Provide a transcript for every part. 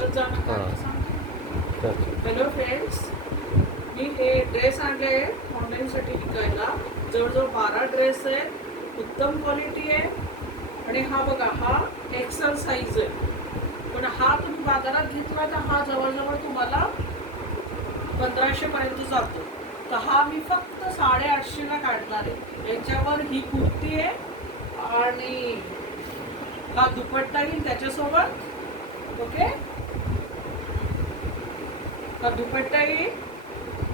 बोलत जा ना काय सांग. हॅलो फ्रेंड्स, मी हे ड्रेस आणले ऑनलाईनसाठी विकायला. जवळजवळ 12 ड्रेस आहे, उत्तम क्वालिटी आहे. आणि हा बघा, हा एक्सेल साईज आहे. पण हा तुम्ही बाजारात घेतला तर हा जवळजवळ तुम्हाला 1500 पर्यंत जातो. तर हा मी फक्त 850 ला काढणार आहे. याच्यावर ही कुर्ती आहे आणि हा दुपट्टा येईल त्याच्यासोबत. ओके, हा दुपट्टा येईल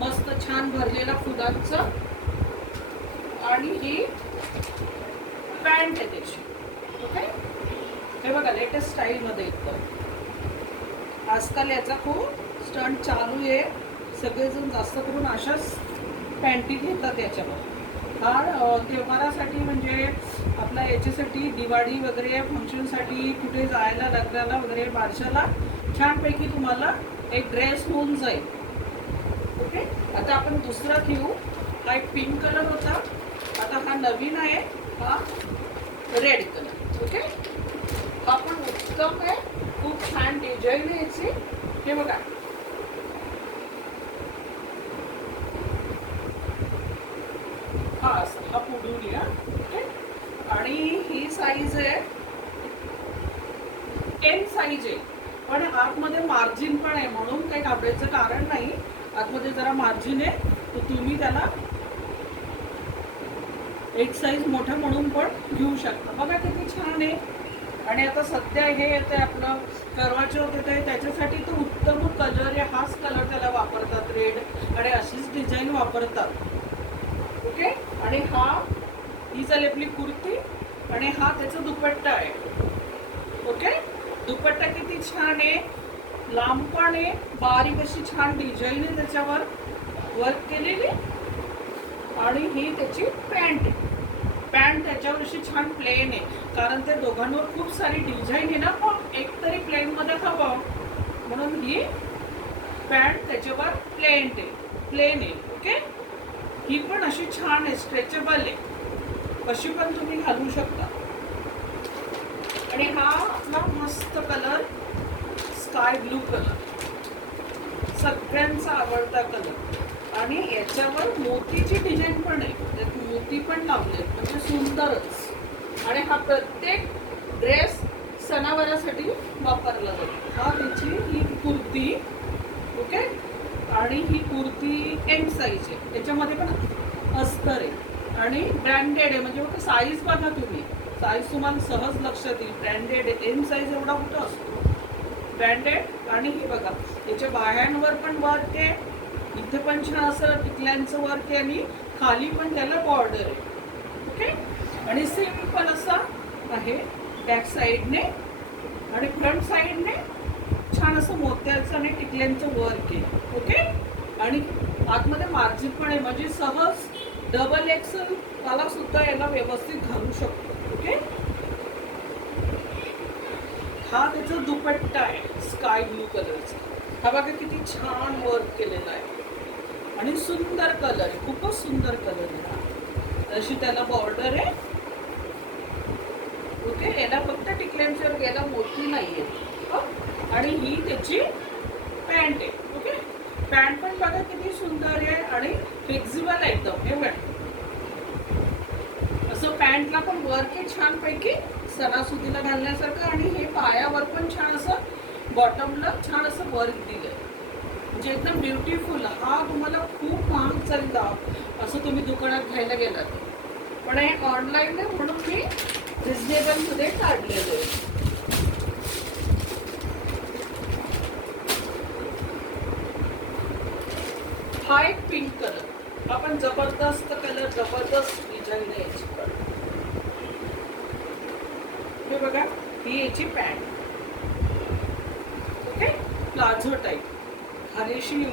मस्त छान भरलेला फुलांचा. आणि ही पॅन्ट आहे त्याची. ओके, हे बघा लेटेस्ट स्टाईल मध्ये एकदम. आजकाल याचा खूप स्टंट चालू आहे. सगळेजण जास्त करून अशाच पॅन्टी घेतात याच्यावर. हा त्योहारासाठी म्हणजे आपल्या याच्यासाठी दिवाळी वगैरे फंक्शनसाठी कुठे जायला लग्नाला वगैरे बारशाला छानपैकी तुम्हाला एक ड्रेस होऊन जाईल. ओके, आता आपण दुसरा घेऊ. हा एक पिंक कलर होता, आता हा नवीन आहे, हा रेड कलर. ओके, हा पण उत्तम आहे, खूप छान डिझाईन आहे याची. हे बघा, हा पुढून या. ओके, आणि ही साईज आहे एन साईज आहे. पण आतमध्ये मार्जिन पण आहे, म्हणून काही घाबरायचं कारण नाही. आतमध्ये जरा मार्जिन आहे, तर तुम्ही त्याला एक साईज मोठं म्हणून पण घेऊ शकता. बघा किती छान आहे. आणि आता सध्या हे येते आपलं करवा चौथ येते, त्याच्यासाठी तो उत्तम कलर आहे. हाच कलर त्याला वापरतात, रेड, आणि अशीच डिझाईन वापरतात. ओके, आणि ही झाली आपली कुर्ती आणि हा त्याचा दुपट्टा आहे. ओके, दुपट्टा किती छान आहे, लांब पण आहे, बारीक अशी छान डिझाईन आहे त्याच्यावर वर्क केलेली. आणि ही त्याची पॅन्ट आहे. पॅन्ट त्याच्यावर अशी छान प्लेन आहे, कारण त्या दोघांवर खूप सारी डिझाईन आहे ना, पण एक तरी प्लेन मध्ये हवं म्हणून ही पॅन्ट त्याच्यावर प्लेन आहे. ओके, ही पण अशी छान आहे, स्ट्रेचेबल आहे, अशी पण तुम्ही घालू शकता. आणि हा आपला मस्त कलर स्काय ब्लू कलर, सगळ्यांचा आवडता कलर. आणि याच्यावर मोतीची डिझाईन पण आहे, त्यात मोती पण लावले, म्हणजे सुंदरच. आणि हा प्रत्येक ड्रेस सणावारासाठी वापरला जातो. हा त्याची ही कुर्ती. ओके, आणि ही कुर्ती एम साईज आहे, त्याच्यामध्ये पण अस्तर आहे आणि ब्रँडेड आहे. म्हणजे साईज बघा तुम्ही, साईज तुम्हाला सहज लक्षात येईल. ब्रँडेड आहे, एम साईज एवढा कुठं असतो, ब्रँडेड. आणि हे बघा, याच्या बाह्यांवर पण वर्क आहे, इथे पण छान असं टिकल्यांचं वर्क आहे, आणि खाली पण त्याला बॉर्डर आहे. ओके, आणि सिम्पल असा आहे बॅक साईडने, आणि फ्रंट साईडने छान असं मोत्याचं आणि टिकल्यांचं वर्क आहे. ओके, आणि आतमध्ये मार्जिन पण आहे, म्हणजे सहज डबल एक्सेल मला सुद्धा याला व्यवस्थित घालू शकतो. ओके, हा त्याचा दुपट्टा आहे स्काय ब्लू कलरचा. हा बघा किती छान वर्क केलेला आहे आणि सुंदर कलर आहे, खूपच सुंदर कलर आहे. अशी त्याला बॉर्डर आहे. ओके, याला फक्त टिकल्यांच्यावर गेला मोती नाहीये. आणि ही त्याची पॅन्ट आहे. ओके, पॅन्ट पण बघा किती सुंदर आहे आणि फ्लेक्झिबल आहे एकदम. हे बघा, असं पॅन्टला पण वर्क आहे छानपैकी, सणासुदीला घालण्यासारखं. आणि हे पायावर पण छान असं बॉटमला छान असं वर्क दिलंय, म्हणजे एकदम ब्युटिफुल. हा तुम्हाला खूप महाग चालला असं तुम्ही दुकानात घ्यायला गेलात, पण हे ऑनलाईन आहे म्हणून मी रिजनेबल मध्ये काढलेलं आहे. हा एक पिंक कलर, हा पण जबरदस्त कलर, जबरदस्त डिझाईन आहे याची पण. हे बघा, ही याची पॅन्ट. ओके, प्लाझो टाईप, खालीशी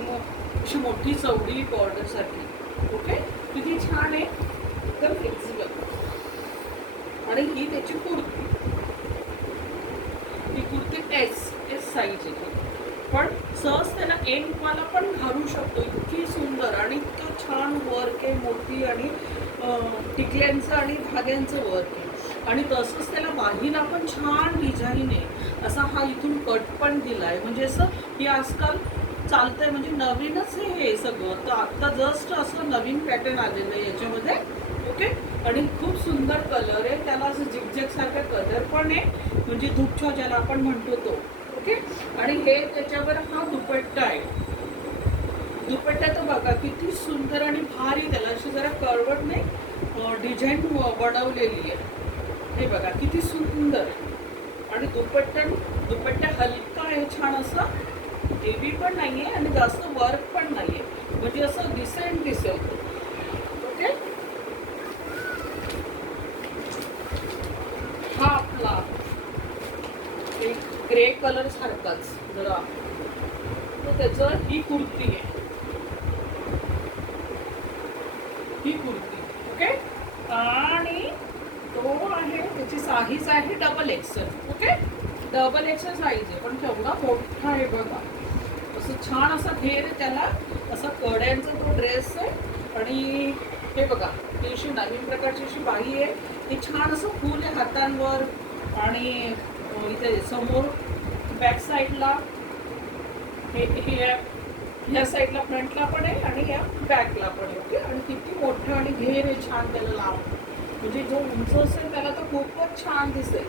अशी मोठी चौडी बॉर्डर सारखी. ओके, किती छान आहे, एकदम फ्लेक्झिबल. आणि ही त्याची कुर्ती. ही कुर्ती एस साईज आहे, पण सहज त्याला एंडवाला पण घालू शकतो. इतकी सुंदर आणि इतकं छान वर्क आहे, मोती आणि टिकल्यांचं आणि धाग्यांचं वर्क आहे. आणि तसंच त्याला बाहीला पण छान डिझाईन आहे, असा हा इथून कट पण दिलाय. म्हणजे असं हे आजकाल चालतंय, म्हणजे नवीनच हे सगळं. तर आत्ता जस्ट असं नवीन पॅटर्न आलेलं आहे याच्यामध्ये. ओके. आणि खूप सुंदर कलर आहे, त्याला असं झिगझॅग सारखा कलर पण आहे, म्हणजे धूपछाव ज्याला आपण म्हणतो तो. ओके. आणि हे त्याच्यावर हा दुपट्टा आहे. दुपट्टा तर बघा किती सुंदर आणि भारी, त्याला अशी जरा कळवट नाही डिझाईन बनवलेली आहे. हे बघा किती सुंदर आहे. आणि दुपट्टा हलका आहे, छान असा, हेवी पण नाहीये आणि जास्त वर्क पण नाहीये, म्हणजे असं डिसेंट दिसेल. ओके. हा आपला एक ग्रे कलर सारखाच जरा, तर त्याचं ही कुर्ती आहे, ही कुर्ती. ओके. आणि तो आहे, त्याची साईज आहे double XL. Okay. Double XL size आहे, पण केवढा मोठा आहे बघा. असं छान असा घेर आहे त्याला, असा कड्यांचा तो ड्रेस आहे. आणि हे बघा, ही अशी नवीन प्रकारची अशी बाई आहे, हे छान असं फूल आहे हातांवर. आणि इथे समोर बॅक साईडला हे ह्या साईडला फ्रंटला पण आहे आणि या बॅकला पण आहे. ओके. आणि किती मोठं आणि घेर आहे छान त्याला लाव, म्हणजे जो उंच असेल त्याला तर खूपच छान दिसेल.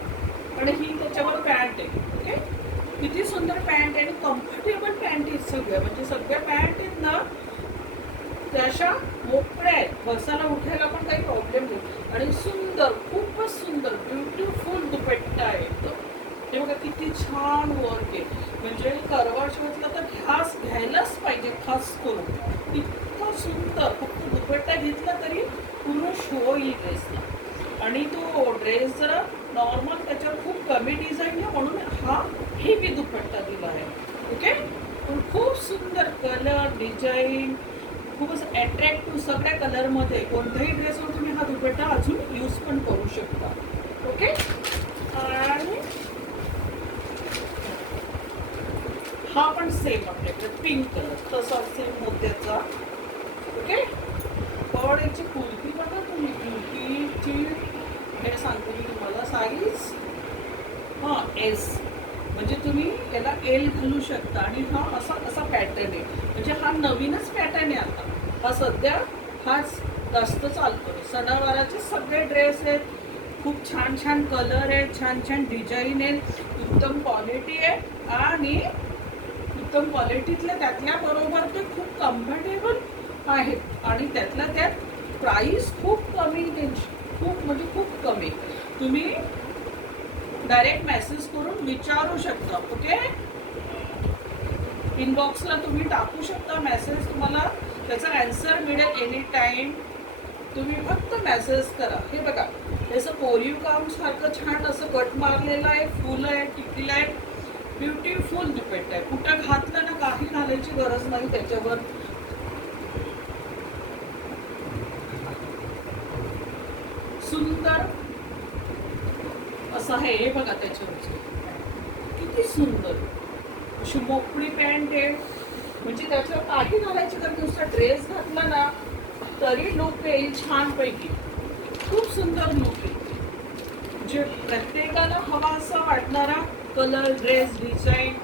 आणि ही त्याच्यावर पॅन्ट आहे. ओके. किती सुंदर पॅन्ट आहे आणि कम्फर्टेबल पॅन्ट आहेत सगळ्या, म्हणजे सगळ्या पॅन्ट आहेत ना त्याशा मोकळ्या आहेत, बसायला उठायला पण काही प्रॉब्लेम नाही. आणि सुंदर, खूपच सुंदर ब्युटिफुल दुपट्टा आहे तो. हे बघा किती छान वर्क आहे, म्हणजे करवा चौथला तर घ्यायलाच पाहिजे खास करून. इतकं सुंदर, फक्त दुपट्टा घेतला तरी पूर्ण शो होईल ड्रेसला. आणि तो ड्रेस जरा नॉर्मल, त्याच्यावर खूप कमी डिझाईन आहे म्हणून हा हेवी दुपट्टा दिला आहे. ओके. पण खूप सुंदर कलर डिझाईन, खूपच अट्रॅक्टिव्ह सगळ्या कलरमध्ये. कोणत्याही ड्रेसवर तुम्ही हा दुपट्टा अजून यूज पण करू शकता. ओके. आणि हा पण सेम आपल्याकडे पिंक कलर, तसा सेम मोत्याचा. ओके. पण याची कुर्ती बघा तुम्ही, कुर्तीची हे सांगतो मी तुम्हाला साईज, हां एस, म्हणजे तुम्ही याला एल घालू शकता. आणि हा असा असा पॅटर्न आहे, म्हणजे हा नवीनच पॅटर्न आहे आता, हा सध्या हाच जास्त चालतो. सणावाराचे सगळे ड्रेस आहेत, खूप छान छान कलर आहेत, छान छान डिझाईन आहेत, उत्तम क्वालिटी आहे. आणि उत्तम क्वालिटीतल्या त्यातल्या बरोबर ते खूप कम्फर्टेबल आहेत. आणि त्यातल्या त्यात प्राईस खूप कमी त्यांची, खूप म्हणजे खूप कमी. तुम्ही डायरेक्ट मेसेज करून विचारू शकता. ओके. इनबॉक्सला तुम्ही टाकू शकता मेसेज, तुम्हाला त्याचा ॲन्सर मिळेल एनी टाईम. तुम्ही फक्त मेसेज करा. हे बघा, त्याचं कोरीव काम सारखं छान असं कट मारलेलं आहे, फुल आहे, टिकलेलं आहे, ब्युटिफुल दुपट्टा आहे. कुठं घातलं ना काही घालायची गरज नाही त्याच्यावर. सुंदर असं आहे. हे बघा त्याच्यावरची किती सुंदर अशी मोकळी पॅन्ट आहे, म्हणजे त्याच्यावर काही घालायची गरज, नुसता ड्रेस घातला ना तरी लुक येईल छानपैकी. खूप सुंदर लुक आहे, म्हणजे प्रत्येकाला हवा असा वाटणारा कलर, ड्रेस, डिझाईन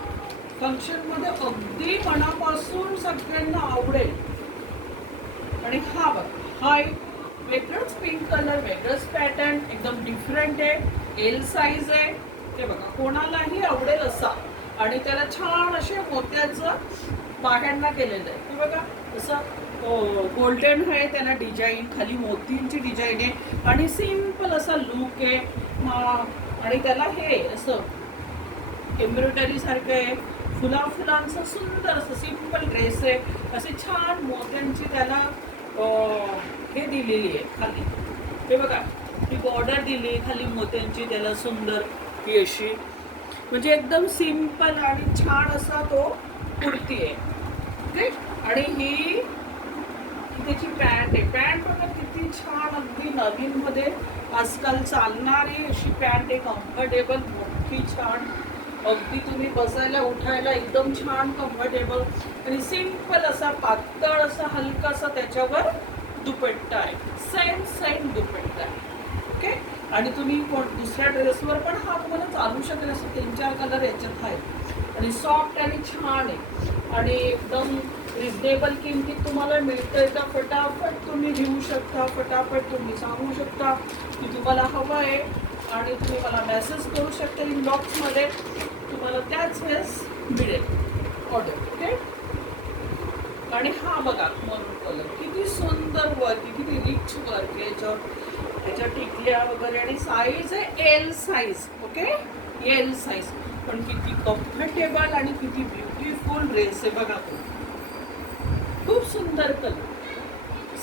फंक्शनमध्ये अगदी मनापासून सगळ्यांना आवडेल. आणि हा बघा, हा एक वेगळंच पिंक कलर, वेगळंच पॅटर्न, एकदम डिफरंट आहे, एल साईज आहे. ते बघा कोणालाही आवडेल असा. आणि त्याला छान असे मोत्याचं बाह्यांना केलेलं आहे. ते बघा असं गोल्डन आहे त्याला डिझाईन, खाली मोतींची डिझाईन आहे आणि सिम्पल असा लुक आहे. आणि त्याला हे असं एम्ब्रॉयडरी सारखं आहे, फुलांचं सुंदर असं सिम्पल ड्रेस आहे. असे छान मोत्यांची त्याला हे दिलेली आहे खाली. हे बघा ही बॉर्डर दिली खाली मोत्यांची त्याला सुंदर ही अशी, म्हणजे एकदम सिम्पल आणि छान असा तो कुर्ती आहे. ओके. आणि ही त्याची पॅन्ट आहे. पॅन्ट बघा किती छान, अगदी नवीन मध्ये आजकाल चालणारी अशी पॅन्ट आहे, कम्फर्टेबल, मोठी, छान, अगदी तुम्ही बसायला उठायला एकदम छान कम्फर्टेबल. आणि सिम्पल असा पातळ असा हलकासा त्याच्यावर दुपट्टा आहे, सेम दुपट्टा आहे. ओके. आणि तुम्ही दुसऱ्या ड्रेसवर पण हा तुम्हाला चालू शकेल. असं 3-4 कलर याच्यात आहे आणि सॉफ्ट आणि छान आहे आणि एकदम रिजनेबल किमतीत तुम्हाला मिळतंय. तर फटाफट तुम्ही घेऊ शकता, फटाफट तुम्ही सांगू शकता की तुम्हाला हवं आहे आणि तुम्ही मला मेसेज करू शकता इनबॉक्समध्ये. तुम्हाला त्याच वेळेस मिळेल ऑर्डर. ओके. आणि हा बघा मरून कलर किती सुंदर वर्क आहे, किती रिच वर्क आहे याच्यावर, याच्या टिकल्या वगैरे आणि साईज आहे L size. Okay, L size. पण किती कम्फर्टेबल आणि किती ब्युटिफुल ड्रेस आहे बघा तो. खूप सुंदर कलर,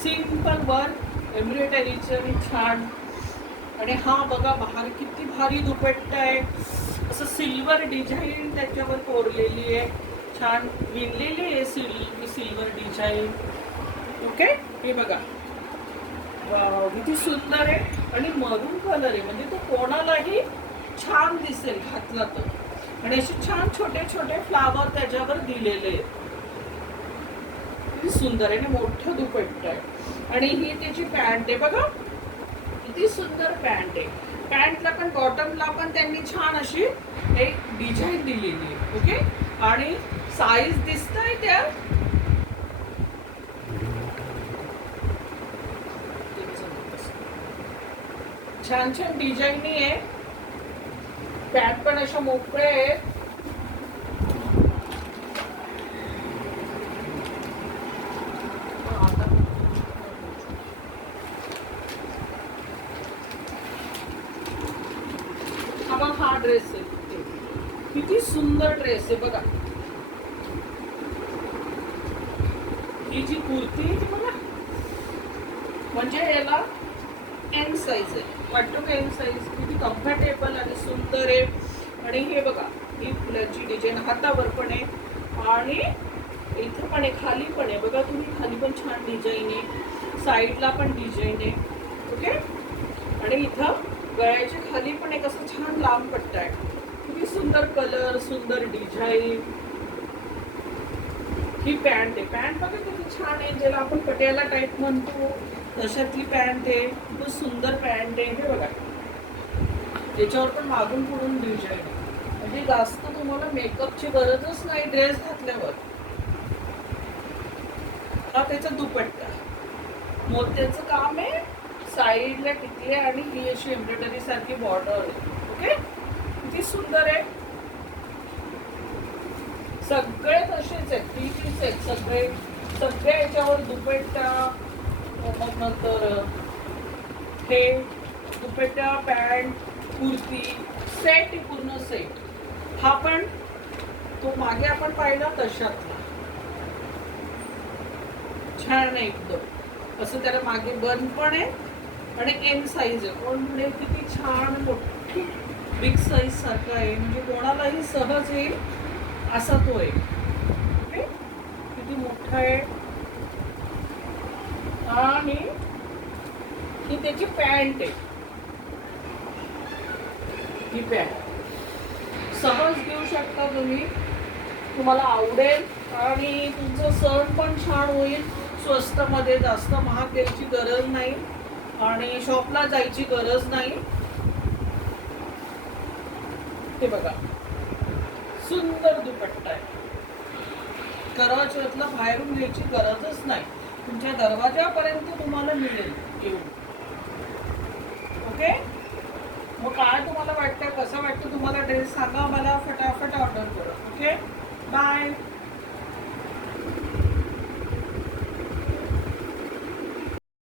सिंपल वर्क, एम्ब्रॉयडरीचे आणि छान. आणि हा बघा बाहेर किती भारी दुपट्टा आहे, असं सिल्वर डिझाईन त्याच्यावर कोरलेली आहे, छान विणलेली आहे सिल्वर डिझाईन. ओके, हे बघा किती सुंदर आहे आणि मरून कलर आहे, म्हणजे तो कोणालाही छान दिसेल घातला तर. आणि असे छान छोटे छोटे फ्लावर त्याच्यावर दिलेले आहेत. किती सुंदर आहे आणि मोठं दुपट्टा आहे. आणि ही त्याची पॅन्ट आहे बघा, किती सुंदर पॅन्ट आहे. पॅन्टला पण बॉटमला पण त्यांनी छान अशी एक डिझाईन दिलेली आहे. ओके, आणि साईज दिसतंय त्या छान छान डिझाईनी आहे. पॅन्ट पण अशा मोकळे आहेत. हा ड्रेस आहे, किती सुंदर ड्रेस आहे बघा. ही जी कुर्ती आहे ती बघा, म्हणजे याला एन साईज आहे, वाटतो एन साईज. किती कम्फर्टेबल आणि सुंदर आहे. आणि हे बघा ही फुलाची डिझाईन हातावर पण आहे आणि इथं पण आहे, खाली पण आहे बघा तुम्ही, खाली पण छान डिझाईन आहे, साईडला पण डिझाईन आहे. ओके, आणि इथं गळ्याच्या खाली पण एक असं छान लांब पट्टा आहे. किती सुंदर कलर, सुंदर डिझाईन. ही पॅन्ट आहे, पॅन्ट बघा किती छान आहे, ज्याला आपण पटियाला टाईप म्हणतो तशातली पॅन्ट आहे. खूप सुंदर पॅन्ट आहे. हे बघा त्याच्यावर पण मागून पुढून डिझाईन आहे, म्हणजे जास्त तुम्हाला मेकअपची गरजच नाही ड्रेस घातल्यावर. हा त्याचा दुपट्टा मोत्याचं काम आहे, साईडला टिकले आणि ही अशी एम्ब्रॉयडरी सारखी बॉर्डर आहे. ओके, किती सुंदर आहे. सगळे तसेच आहेत, तीच आहेत सगळे. सगळ्या याच्यावर दुपट्टा, मग नंतर हे दुपट्टा, पॅन्ट, कुर्ती सेट आहे, पूर्ण सेट. हा पण तो मागे आपण पाहिला तशातला छान आहे एकदम. असं त्याला मागे बन पण आहे आणि एन साईज आहे. कोण म्हणजे किती छान मोठी बिग साईज सारखा आहे, म्हणजे कोणालाही सहज येईल असा तो आहे. ओके, किती मोठा आहे. आणि ही त्याची पॅन्ट आहे. ही पॅन्ट सहज घेऊ शकता तुम्ही, तुम्हाला आवडेल आणि तुमचं सण पण छान होईल. स्वस्तमध्ये, जास्त महाग द्यायची गरज नाही आणि शॉपला जायची गरज नाही. हे बघा सुंदर दुपट्टा आहे. करवा चौथला बाहेरून घ्यायची गरजच नाही, तुमच्या दरवाजापर्यंत तुम्हाला मिळेल येऊन. ओके, मग काय तुम्हाला वाटतं, कसं वाटतं तुम्हाला ड्रेस सांगा मला, फटाफट ऑर्डर करा. Okay, bye.